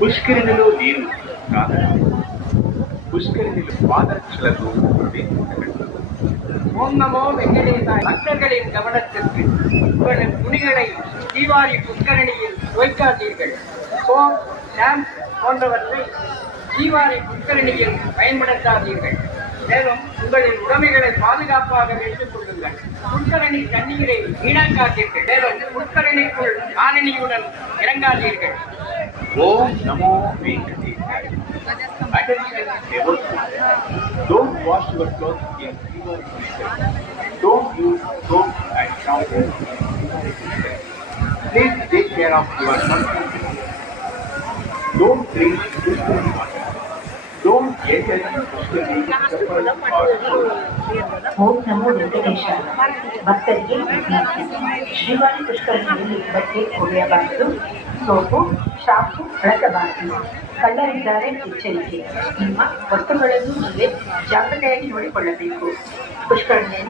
పుష్కరిణిలో నీరు కాదన புஷ்கரிணியில் பாதரட்சலகு ஓம் நமோ வெங்கடேசாய. பக்தர்களின் கவனத்திற்கு உங்களின் துணிகளை தீவாரி புஷ்கரணியில் வைக்காதீர்கள். சோப், ஷாம்பு போன்றவற்றை தீவாரி புஷ்கரணியில் பயன்படுத்தாதீர்கள். மேலும் உங்களின் உடைமைகளை பாதுகாப்பாக வைத்துக் கொள்ளுங்கள். புஷ்கரணி தண்ணீரை வீணாக்காதீர்கள். மேலும் புஷ்கரணிக்குள் காலனியுடன் இறங்காதீர்கள். ஓம் நமோ வெங்கடேசாய. Attention devotees, don't wash your clothes in river. Don't use soap and shampoo. Please take care of your personal hygiene. Don't drink Pushkari water. Don't enter Pushkari chapel or food. ಓಂ ನಮೋ ವೆಂಕಟೇಶಾಯ. ಭಕ್ತರಿಗೆ ವಿಜ್ಞಪ್ತಿ. ಶ್ರೀವಾರಿ ಪುಷ್ಕರಣಿಯಲ್ಲಿ ಬಟ್ಟೆ ಒಗೆಯಬಾರದು, ಸೋಪು ಶಾಂಪು ಬಳಸಬಾರದು. ಕಳ್ಳರಿದ್ದಾರೆ ಎಚ್ಚರಿಕೆ. ನಿಮ್ಮ ವಸ್ತುಗಳನ್ನು ನೀವೇ ಜಾಗ್ರತೆಯಾಗಿ ನೋಡಿಕೊಳ್ಳಬೇಕು. ಪುಷ್ಕರಣಿಯಲ್ಲಿ